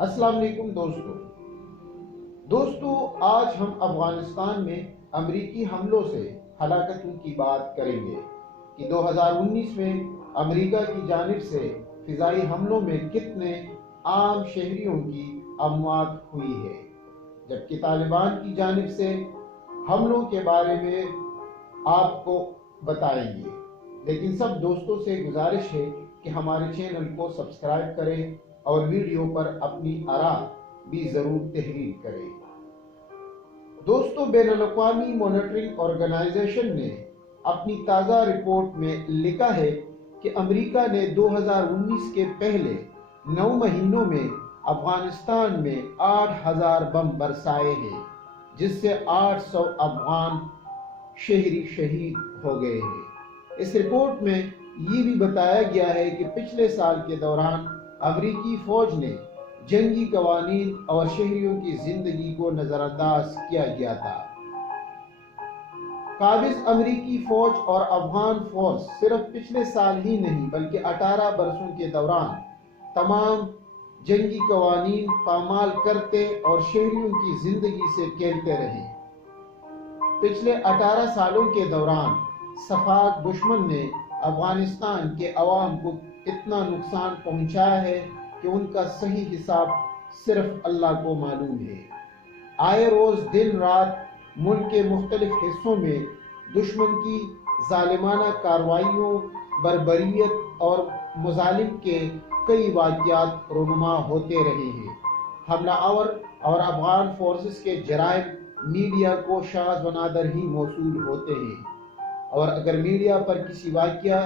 السلام علیکم دوستو آج ہم افغانستان میں امریکی حملوں سے ہلاکتوں کی بات کریں گے کہ 2019 میں امریکہ کی جانب سے فضائی حملوں میں کتنے عام شہریوں کی اموات ہوئی ہے، جبکہ طالبان کی جانب سے حملوں کے بارے میں آپ کو بتائیں گے۔ لیکن سب دوستوں سے گزارش ہے کہ ہمارے چینل کو سبسکرائب کریں اور ویڈیو پر اپنی آراء بھی ضرور تحریر کریں۔ دوستو، بین الاقوامی مانیٹرنگ آرگنائزیشن نے اپنی تازہ رپورٹ میں لکھا ہے کہ امریکہ نے 2019 کے پہلے 9 مہینوں میں افغانستان میں 8,000 بم برسائے ہیں، جس سے 800 افغان شہری شہید ہو گئے ہیں۔ اس رپورٹ میں یہ بھی بتایا گیا ہے کہ پچھلے سال کے دوران امریکی فوج نے جنگی قوانین اور شہریوں کی زندگی کو نظر انداز کیا گیا تھا۔ قابض امریکی فوج اور افغان فورس صرف پچھلے سال ہی نہیں بلکہ 18 برسوں کے دوران تمام جنگی قوانین پامال کرتے اور شہریوں کی زندگی سے کھیلتے رہے۔ پچھلے 18 سالوں کے دوران سفاک دشمن نے افغانستان کے عوام کو اتنا نقصان پہنچایا ہے کہ ان کا صحیح حساب صرف اللہ کو معلوم ہے۔ آئے روز دن رات ملک کے مختلف حصوں میں دشمن کی ظالمانہ کارروائیوں، بربریت اور مظالم کے کئی واقعات رونما ہوتے رہے ہیں۔ حملہ آور اور افغان فورسز کے جرائم میڈیا کو شاذ و نادر ہی موصول ہوتے ہیں، اور اگر میڈیا پر کسی واقعہ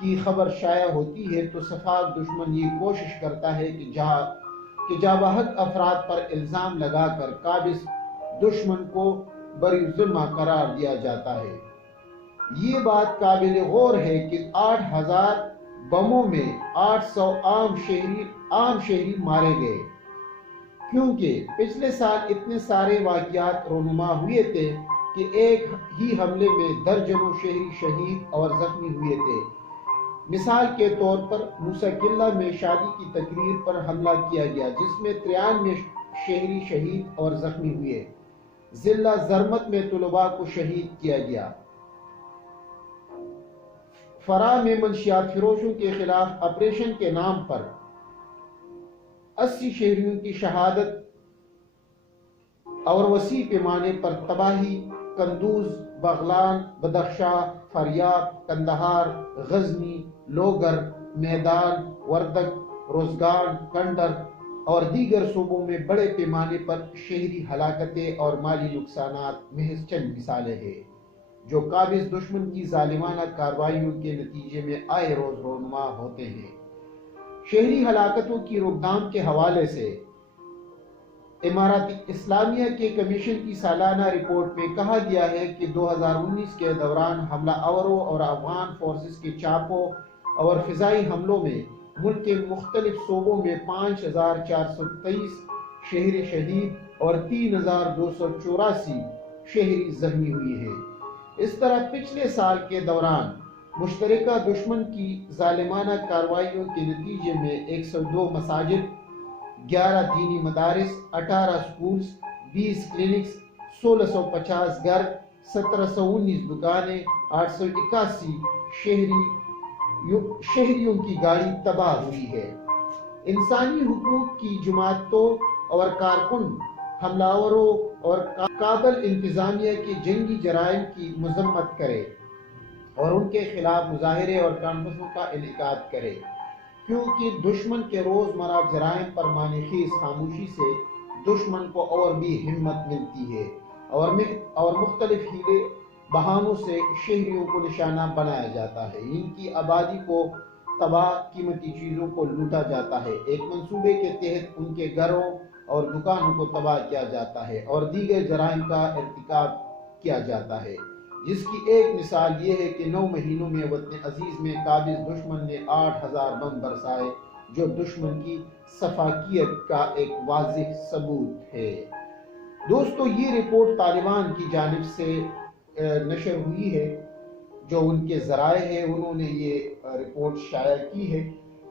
کی خبر شائع ہوتی ہے تو سفاک دشمن یہ کوشش کرتا ہے کہ جاں بحق افراد پر الزام لگا کر قابض دشمن کو بری ذمہ قرار دیا جاتا ہے۔ یہ بات قابل غور ہے کہ 8,000 بموں میں 800 عام شہری مارے گئے، کیونکہ پچھلے سال اتنے سارے واقعات رونما ہوئے تھے کہ ایک ہی حملے میں درجنوں شہری شہید اور زخمی ہوئے تھے۔ مثال کے طور پر موسیٰ قلعہ میں شادی کی تقریب پر حملہ کیا گیا جس میں 93 شہری شہید اور زخمی ہوئے۔ ضلع زرمت میں طلباء کو شہید کیا گیا۔ فرا میں منشیات فروشوں کے خلاف آپریشن کے نام پر 80 شہریوں کی شہادت اور وسیع پیمانے پر تباہی۔ قندوز، بغلان، بدخشاں، فاریاب، قندھار، غزنی، لوگر، میدان، وردک، روزگان، کنڈر اور دیگر صوبوں میں بڑے پیمانے پر شہری ہلاکتیں اور مالی نقصانات محض چند مثالیں ہیں جو قابض دشمن کی ظالمانہ کارروائیوں کے نتیجے میں آئے روز رونما ہوتے ہیں۔ شہری ہلاکتوں کی روک تھام کے حوالے سے امارات اسلامیہ کے کمیشن کی سالانہ رپورٹ میں کہا گیا ہے کہ 2019 کے دوران حملہ آوروں اور افغان فورسز کے چاپوں اور فضائی حملوں میں ملک کے مختلف صوبوں میں 5,423 شہری شہید اور 3,284 شہری زخمی ہوئے ہیں۔ اس طرح پچھلے سال کے دوران مشترکہ دشمن کی ظالمانہ کارروائیوں کے نتیجے میں 102 مساجد، 11 دینی مدارس، 18 سکولز، 20 کلینکس، 1650 گھر، 1719 دکانیں، 881 شہریوں کی گاڑی تباہ ہوئی ہے۔ انسانی حقوق کی جماعتوں اور کارکن حملہ آوروں اور کابل انتظامیہ کے جنگی جرائم کی مذمت کرے اور ان کے خلاف مظاہرے اور کانفرنسوں کا انعقاد کرے، کیونکہ دشمن کے روزمرہ جرائم پر معنی خیز خاموشی سے دشمن کو اور بھی ہمت ملتی ہے اور مختلف ہیلے بہانوں سے شہریوں کو نشانہ بنایا جاتا ہے۔ ان کی آبادی کو تباہ، قیمتی چیزوں کو لوٹا جاتا ہے، ایک منصوبے کے تحت ان کے گھروں اور دکانوں کو تباہ کیا جاتا ہے اور دیگر جرائم کا ارتکاب کیا جاتا ہے، جس کی ایک مثال یہ ہے کہ 9 مہینوں میں وطن عزیز میں قابض دشمن نے 8,000 بم برسائے، جو دشمن کی سفاکیت کا ایک واضح ثبوت ہے۔ دوستو، یہ رپورٹ طالبان کی جانب سے نشر ہوئی ہے، جو ان کے ذرائع ہیں، انہوں نے یہ رپورٹ شائع کی ہے۔